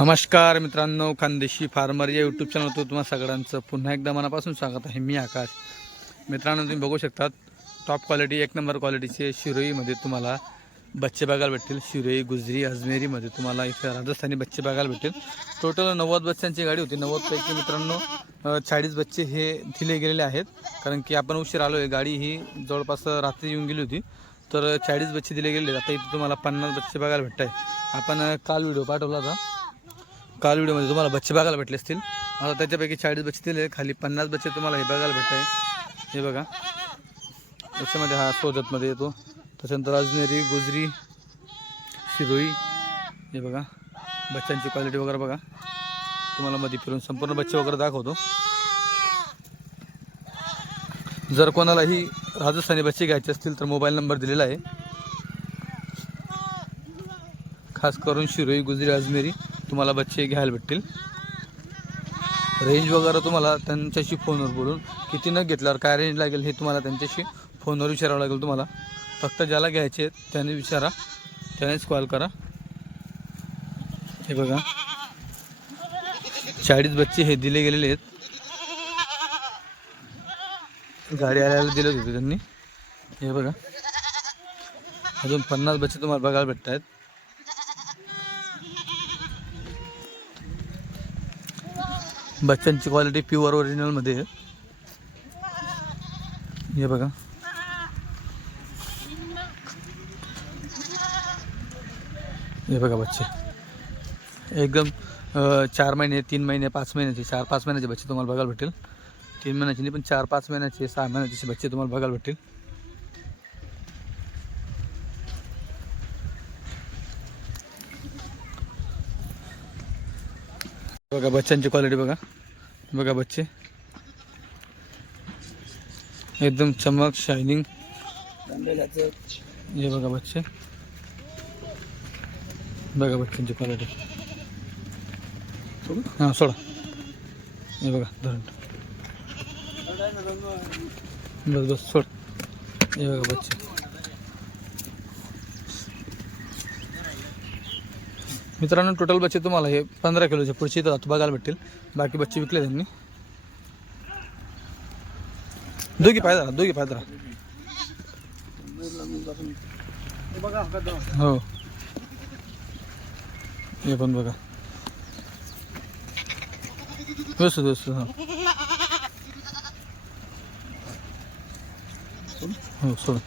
नमस्कार मित्रांनो खानदेशी फार्मर या यूट्यूब चॅनलवर तुम्हाला सगळ्यांचं पुन्हा एकदा मनापासून स्वागत आहे. मी आकाश. मित्रांनो तुम्ही बघू शकतात टॉप क्वालिटी एक नंबर क्वालिटीचे शिरोईमध्ये तुम्हाला बच्चे बघायला भेटतील. शिरोई गुजरी अजमेरीमध्ये तुम्हाला इथे राजस्थानी बच्चे बघायला भेटतील. टोटल नव्वद बच्चांची गाडी होती. नव्वदपैकी मित्रांनो चाळीस बच्चे हे दिले गेलेले आहेत. कारण की आपण उशीर आलो आहे गाडी ही जवळपास रात्री येऊन गेली होती. तर चाळीस बच्चे दिले गेले आता इथे तुम्हाला पन्नास बच्चे बघायला भेटत आहे आपण काल व्हिडिओ पाठवला होता. काल व्हिडिओमध्ये तुम्हाला बच्चे बघायला भेटले असतील. आता त्याच्यापैकी चाळीस बच्चे दिले खाली पन्नास बच्चे तुम्हाला हे बघायला भेटत आहे. हे बघा. याच्यामध्ये हा सोजतमध्ये येतो. त्याच्यानंतर अजनेरी गुजरी शिरोई हे बघा. बच्चांची क्वालिटी वगैरे बघा. तुम्हाला मध्ये फिरून संपूर्ण बच्चे वगैरे दाखवतो. जर कोणालाही राजस्थानी बच्चे घ्यायचे असतील तर मोबाईल नंबर दिलेला आहे. खास करून शिरोई गुजरी अजमेरी तुम्हाला बच्चे घ्यायला भेटतील. रेंज वगैरे तुम्हाला त्यांच्याशी फोनवर बोलून किती न घेतल्यावर काय रेंज लागेल हे तुम्हाला त्यांच्याशी फोनवर विचारावं लागेल तुम्हाला. फक्त ज्याला घ्यायचे आहेत त्याने विचारा त्यानेच कॉल करा. हे बघा. चाळीस बच्चे हे दिले गेलेले आहेत. गाडी आल्याला दिले होते त्यांनी. हे बघा. अजून पन्नास बच्चे तुम्हाला बघायला भेटत आहेत बच्चांची क्वालिटी प्युअर ओरिजिनलमध्ये आहे. हे बघा. हे बघा बच्चे. एकदम चार महिने तीन महिने पाच महिन्याचे चार पाच महिन्याचे बच्चे तुम्हाला बघायला भेटेल. तीन महिन्याचे नाही पण चार पाच महिन्याचे सहा महिन्याचे बच्चे तुम्हाला बघायला भेटेल. बघा बच्चांची क्वालिटी बघा. बघा बच्चे. एकदम चमक शायनिंग हे बघा बच्चे. बघा बच्चांची क्वालिटी हां सोडा. हे बघा धरण बस बस सोड. हे बघा बच्चे. मित्रांनो टोटल बच्चे तुम्हाला हे पंधरा किलोचे पुढचे इथं बघायला भेटतील. बाकी बच्चे विकले त्यांनी. दोघी फायदा राहा दोघी फायदा राहा हो. हे पण बघा. व्यवस्थित व्यवस्थित हो. हो सोड.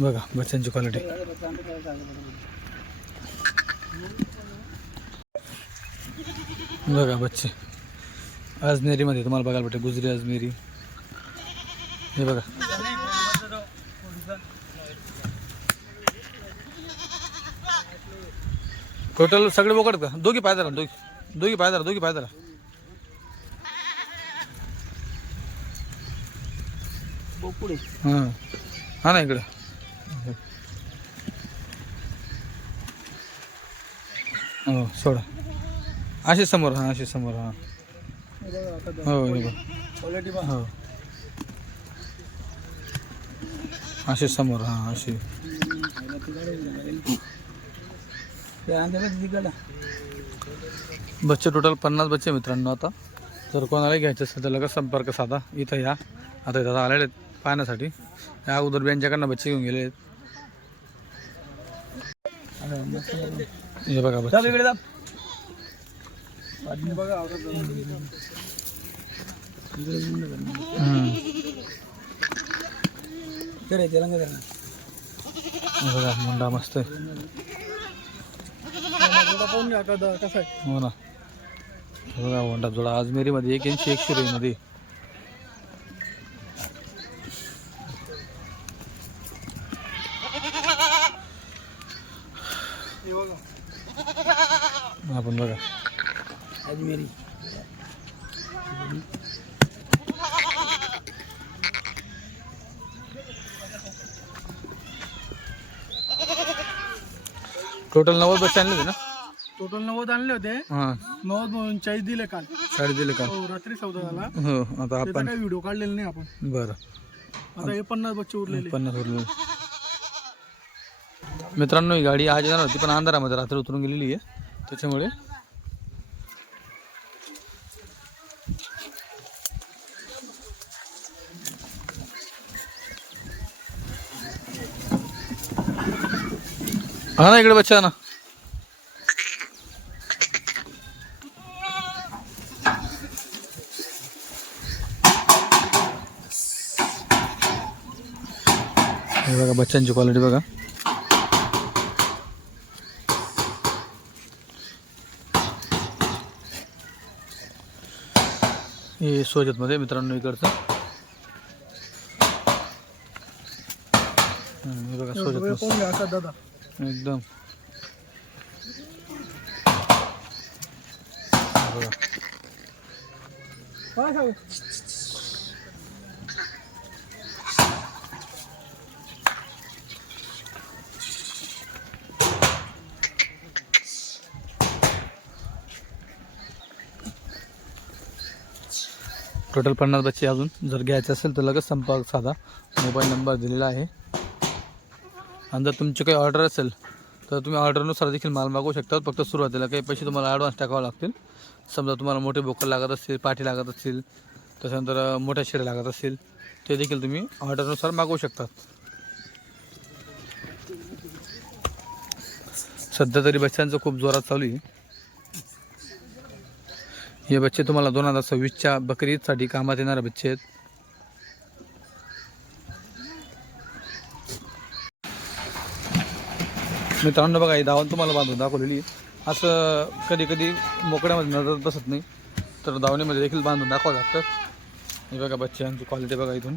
बघा बच्चांची क्वालिटी बघा बच्चे अजमेरीमध्ये तुम्हाला बघायला भेटेल गुजरी अजमेरी. हे बघा. टोटल सगळे बोकड का? दोघी पाय धरा दोघी. दोघी पाय धरा दोघी पाय धरा. हां. हा ना इकडे. हो सोडा. असे समोर हां असे समोर हां. हो हो असे समोर हां असे. बच्चे टोटल पन्नास बच्चे मित्रांनो आता. जर कोणाला घ्यायचं असेल तर लगेच संपर्क साधा. इथं या. आता इथं आलेले आहेत पाहण्यासाठी. या अगोदर यांच्याकडनं बच्चे घेऊन गेले आहेत. हे बघा बच्चे हम्म. हे बघा मुंडा मस्त आहे. हो ना. हे बघा होंडा जोडा. अजमेरीमध्ये एक ऐंशी एकशे रुपयेमध्ये आपण बघा. अजमेरी. टोटल नव्वद बच्चे आणले होते ना? टोटल नव्वद आणले होते. हां. नव्वद म्हणून चाळीस दिले काल. साडे दिले का हो रात्री सौदा झाला. हो आता त्याचा आपण काही व्हिडिओ काढलेला नाही आपण. बरं. आता हे पन्नास बच्चे उरलेले. पन्नास उरले मित्रांनो ही गाडी आज येणार होती पण अंधारामध्ये रात्री उतरून गेलेली आहे. त्याच्यामुळे हा ना इकडे बच्चा ना. हे बघा बच्चांची क्वालिटी बघा. हे सोजतमध्ये मित्रांनो इकडचं. हे बघा सोजत दादा. एकदम. बघा. टोटल पन्नास बच्चे अजून. जर घ्यायचे असेल तर लगेच संपर्क साधा. मोबाईल नंबर दिलेला आहे. आणि जर तुमची काही ऑर्डर असेल तर तुम्ही ऑर्डरनुसार देखील माल मागवू शकता. फक्त सुरुवातीला काही पैसे तुम्हाला ॲडव्हान्स टाकावे लागतील. समजा तुम्हाला मोठे बोकड लागत असतील पाठी लागत असतील त्याच्यानंतर मोठ्या शिड्या लागत असतील ते देखील तुम्ही ऑर्डरनुसार मागवू शकतात सध्या तरी बच्चांचं खूप जोरात चालू आहे. हे बच्चे तुम्हाला दोन हजार सव्वीसच्या बकरीदसाठी कामात येणारे बच्चे. आहेत मित्रांनो बघा ही दावण तुम्हाला बांधून दाखवलेली आहे. असं कधी कधी मोकळ्यामध्ये नजर बसत नाही तर धावणीमध्ये देखील बांधून दाखवावं लागतं. हे बघा बच्च्यांची क्वालिटी बघा इथून.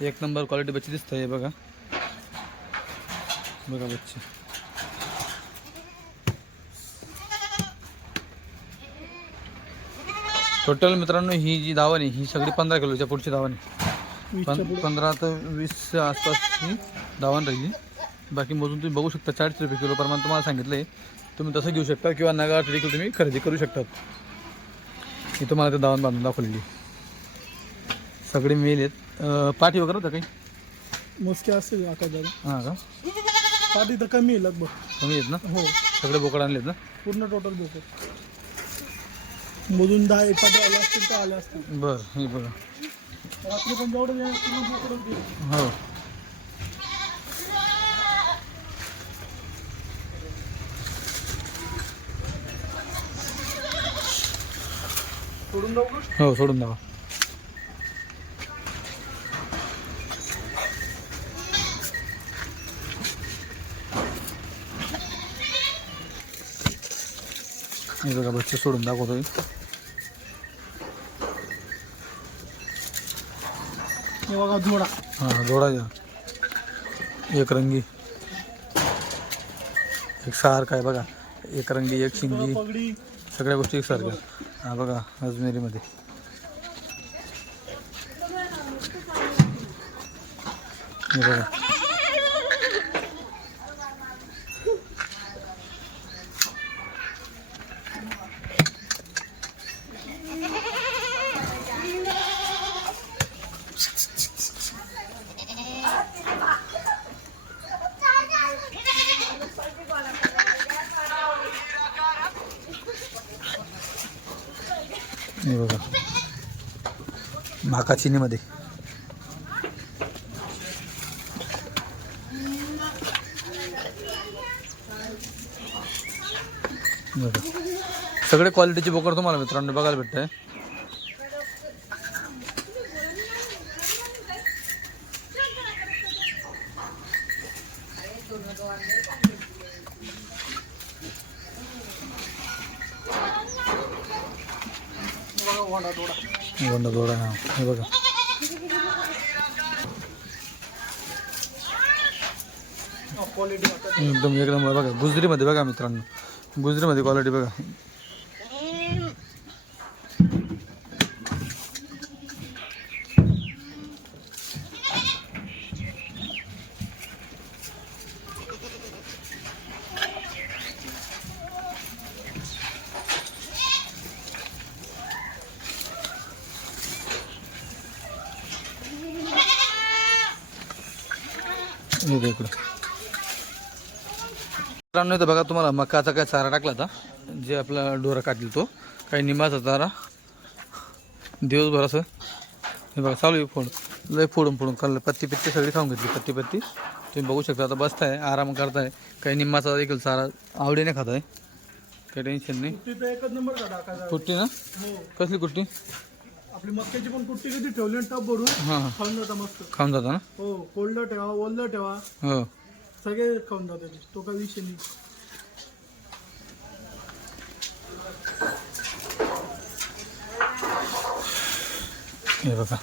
एक नंबर क्वालिटी बच्चे दिसतं आहे बघा. बघा बच्चे. टोटल मित्रांनो ही जी दावण आहे ही सगळी पंधरा किलोच्या पुढची दावण आहे. वीसच्या पं पुढे. पंधरा ते वीस आसपास ही दावण राहिली. बाकी मोजून तुम्ही बघू शकता चाळीस रुपये किलो प्रमाण तुम्हाला सांगितलं आहे तुम्ही तसं घेऊ शकता किंवा नगा देखील तुम्ही खरेदी करू शकतात. ही तुम्हाला ते दावण बांधून दाखवलेली सगळे मेल आहेत. पाठी वगैरे होतं काही? मोजके आता हां का? पाठी तर कमी आहे लगभग. कमी आहेत ना? हो. सगळे बोकड आणलेत ना? पूर्ण टोटल बोकड. मधून दहा एखादे आले असतील तर आले असतील. बरं हे बघा. रात्री पण जेवढं बोकडं होती. हो. सोडून जाऊ का? हो सोडून द्यावा हे बघा बच्चे सोडून दाखवतोय. हे बघा जोडा. हां जोडायचा एक रंगी. एक सारखा आहे बघा. एक रंगी एक शिंगी. पगडी. सगळ्या गोष्टी एकसारख्या हा बघा अजमेरीमध्ये. बघा. हे बघा. माका चिनीमध्ये. बघा. सगळे क्वालिटीचे बोकड तुम्हाला मित्रांनो बघायला भेटतं आहे गोंडा जोडा हा हे बघा. क्वालिटी एकदम एक नंबर बघा. गुजरीमध्ये बघा मित्रांनो. गुजरीमध्ये क्वालिटी बघा. इकडं. मित्रांनो इथं बघा तुम्हाला मकाचा काय चारा टाकला होता. जे आपला डोरा काढला तो. काही निंबाचा चारा. दिवसभर असं. हे बघा चालू आहे फोड. लय फोडून फोडून खाल्लं. पत्ती पत्ती सगळी खाऊन घेतली पत्ती पत्ती. तुम्ही बघू शकता आता बसताय आराम करताय. काही निम्माचा देखील सारा आवडीने खात आहे काही टेन्शन नाही. कुट्टी ना? हो. कसली कुट्टी? आपली मक्याची पण कुट्टी कधी ठेवली टप भरून हां. खाऊन जाता मस्त. खाऊन जाता ना? हो कोल्ड ठेवा ओल्ड ठेवा. हो. सगळे खाऊन जाते ते. तो काही विषय नाही. हे बघा.